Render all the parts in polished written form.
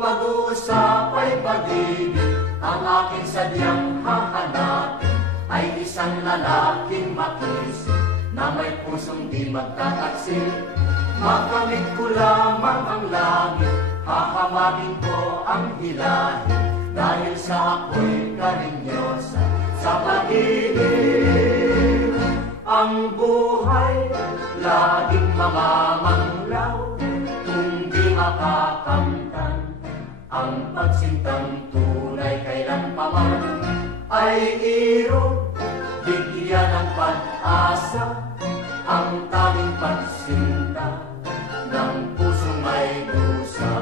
pag-uusap ay pag-ibig, ang aking sadyang hahanapin ay isang lalaking makisig na may pusong di magtataksil. Makamit ko lamang ang langit, hahamakin ko ang hilahin, dahil sa ako'y karinyosa sa pag-ibig. Ang buhay laging mamamanglaw kung di makakamtan, ang pagsintang tunay kailanpaman ay irog, bigyan ng pag-asa ang tanging pagsinta ng pusong may dusa.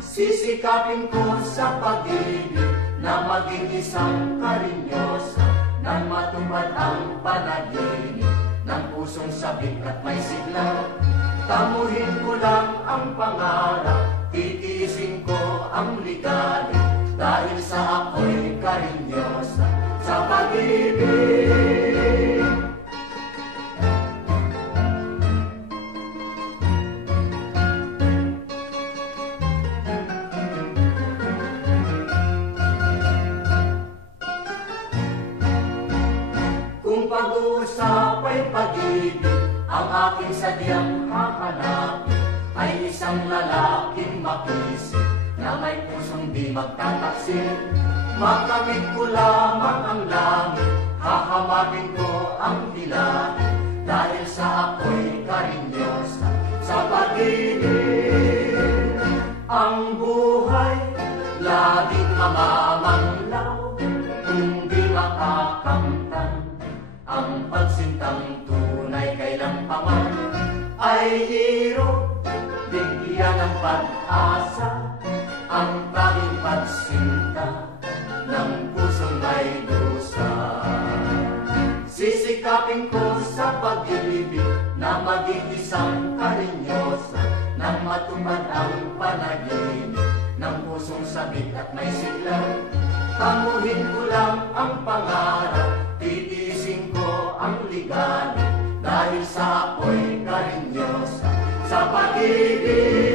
Sisikapin ko sa pag-ibig na maging isang karinyosa, nang matupad ang panaginip ng pusong sabik at may sigla. Tamuhin ko lang ang pangarap, titiisin ko ang ligalig, dahil sa ako'y karinyosa sa pag-ibig. Kung pag-uusap ay pag-ibig, ang aking sadyang hahanapin ay isang lalaking makisig na may pusong di magtataksil. Makamit ko lamang ang langit, hahamakin ko ang hilahin, dahil sa ako'y karinyosa sa pag-ibig. Ang buhay laging mamamanglaw kung di makakamtan, ang pagsintang tunay kailanpaman ay hirap, bigyan ng pag-asa ang tanging pagsinta ng pusong may dusa. Sisikapin ko sa pag-ibig na maging isang karinyosa, nang matupad ang panaginip ng pusong sabik at may sigla. Tamuhin ko lang ang pangarap, titiisin ko ang ligalig, dahil sa ako'y karinyosa sa pag-ibig.